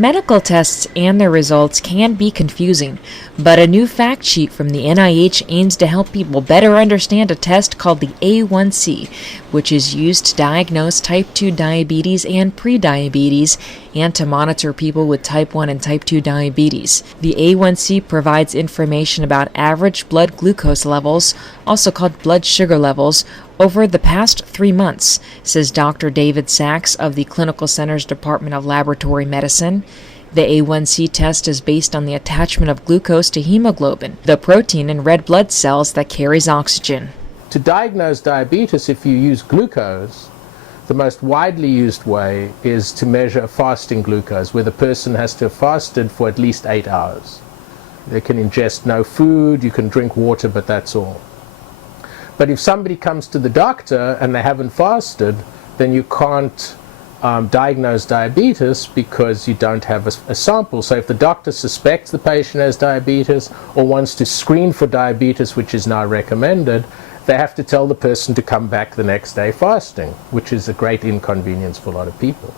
Medical tests and their results can be confusing, but a new fact sheet from the NIH aims to help people better understand a test called the A1C, which is used to diagnose type 2 diabetes and prediabetes and to monitor people with type 1 and type 2 diabetes. The A1C provides information about average blood glucose levels, also called blood sugar levels, over the past 3 months, says Dr. David Sachs of the Clinical Center's Department of Laboratory Medicine. The A1C test is based on the attachment of glucose to hemoglobin, the protein in red blood cells that carries oxygen. To diagnose diabetes, if you use glucose, the most widely used way is to measure fasting glucose, where the person has to have fasted for at least 8 hours. They can ingest no food, you can drink water, but that's all. But if somebody comes to the doctor and they haven't fasted, then you can't diagnose diabetes because you don't have a sample. So if the doctor suspects the patient has diabetes or wants to screen for diabetes, which is now recommended, they have to tell the person to come back the next day fasting, which is a great inconvenience for a lot of people.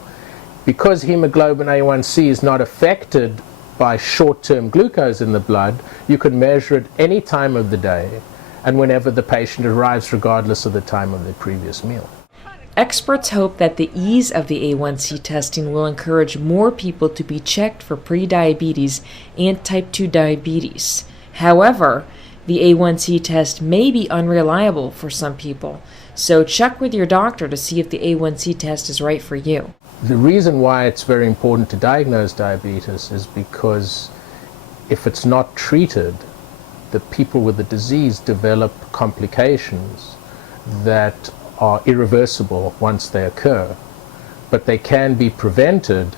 Because hemoglobin A1C is not affected by short-term glucose in the blood, you can measure it any time of the day and whenever the patient arrives, regardless of the time of their previous meal. Experts hope that the ease of the A1C testing will encourage more people to be checked for prediabetes and type 2 diabetes. However, the A1C test may be unreliable for some people, so check with your doctor to see if the A1C test is right for you. The reason why it's very important to diagnose diabetes is because if it's not treated, the people with the disease develop complications that are irreversible once they occur, but they can be prevented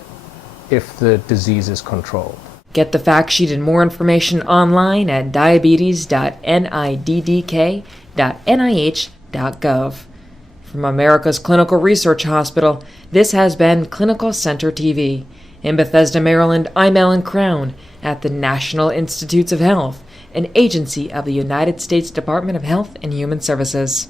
if the disease is controlled. Get the fact sheet and more information online at diabetes.niddk.nih.gov. From America's Clinical Research Hospital, this has been Clinical Center TV. In Bethesda, Maryland, I'm Ellen Crown at the National Institutes of Health, an agency of the United States Department of Health and Human Services.